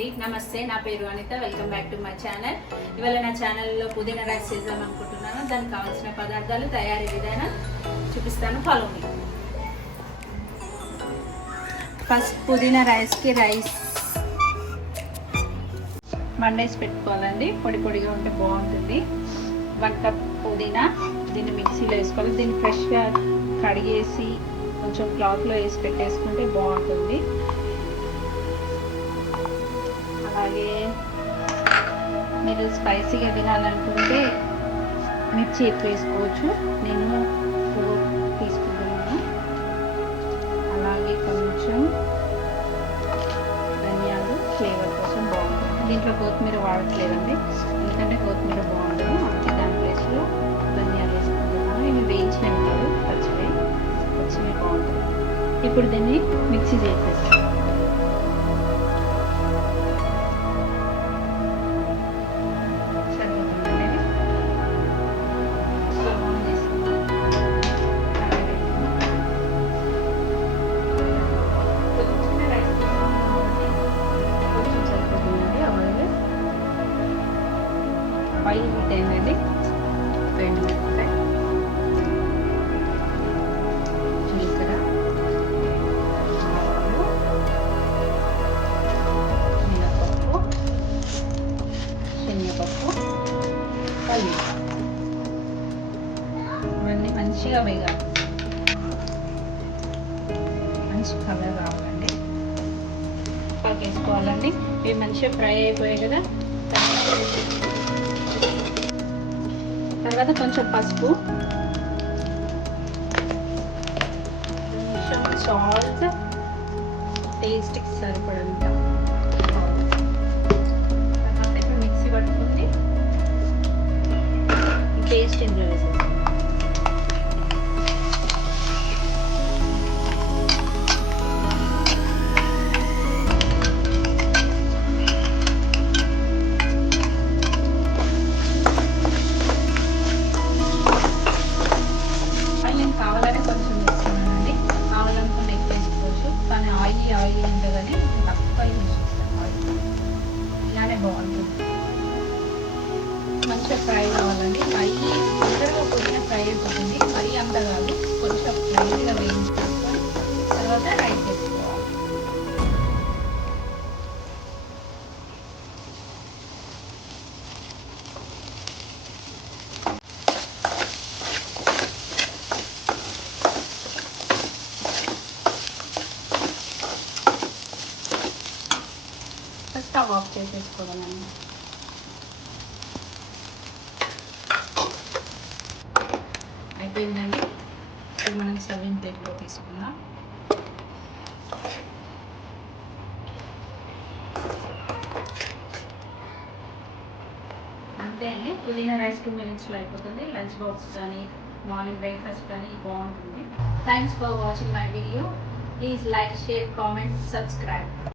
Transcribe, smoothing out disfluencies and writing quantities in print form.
నమస్తే, నా పేరు Anitha. Welcome back to my channel. ఇవాళ నా ఛానల్లో పుదీనా రైస్ చేద్దాం అనుకుంటున్నాను. దానికి కావాల్సిన పదార్థాలు, తయారీ విధానం చూపిస్తాను. Follow me. ఫస్ట్ పుదీనా రైస్కి రైస్ మండేసి పెట్టుకోవాలండి. పొడి పొడిగా ఉంటే బాగుంటుంది. 1 కప్ పుదీనా, దీన్ని మిక్సీలో వేసుకోవాలి. దీన్ని ఫ్రెష్గా కడిగేసి కొంచెం క్లాత్లో వేసి పెట్టేసుకుంటే బాగుంటుంది. అలాగే మీరు స్పైసీగా తినాలనుకుంటే మిర్చి ఎక్కువ వేసుకోవచ్చు. నేను 4 తీసుకుంటున్నాను. అలాగే కొంచెం ధనియాలు ఫ్లేవర్ కోసం బాగుంటుంది. దీంట్లో కొత్తిమీర వాడట్లేదండి, ఎందుకంటే కొత్తిమీర బాగుండదు. అందుకే దాని ప్లేస్లో ధనియాలు వేసుకుంటున్నాను. ఇవి వేయించినవి కాదు, పచ్చివి బాగుంటుంది. ఇప్పుడు దీన్ని మిక్సీ చేసేస్తాను. ఆయిల్ హీట్ అయిందండి. 2 మిరపకాయ, జీలకర్ర, ఆవాలు, మినపప్పు, శనగపప్పు, పల్లి. ఇవన్నీ మంచిగా వేగాలి. మంచి కలర్ రావాలండి. వేసుకోవాలండి. ఇవి మంచిగా ఫ్రై అయిపోయాయి కదా. తర్వాత కొంచెం పసుపు, కొంచెం సాల్ట్, టేస్ట్కి సరిపడంత. తర్వాత ఇప్పుడు మిక్సీ పట్టుకుంది పేస్ట్ ఇందులో వేసేస్తాం. కావాలని కొంచెం వేస్తున్నానండి. కావాలనుకుంటే ఎక్కువ వేసుకోవచ్చు, కానీ ఆయిల్ ఉంటుందని తక్కువ యూజ్ చేస్తాను. ఆయిల్ ఇలానే బాగుంటుంది. మంచిగా ఫ్రై కావాలండి. తొందరగా పుదీనా ఫ్రై అయిపోతుంది. మరీ అంత కాదు, కొంచెం లైట్గా వేయించుకొని తర్వాత రైస్ వేసుకోవాలి. స్టవ్ ఆఫ్ చేసేసుకోవాలండి. అయిపోయిందండి. ఇప్పుడు మనం సర్వింగ్ ప్లేట్లో తీసుకుందాం. అంతే అండి, పుదీనా రైస్ 2 మినిట్స్లో అయిపోతుంది. లంచ్ బాక్స్ కానీ మార్నింగ్ బ్రేక్ఫాస్ట్ కానీ బాగుంటుంది. Thanks for watching my video. Please like, share, comment, subscribe.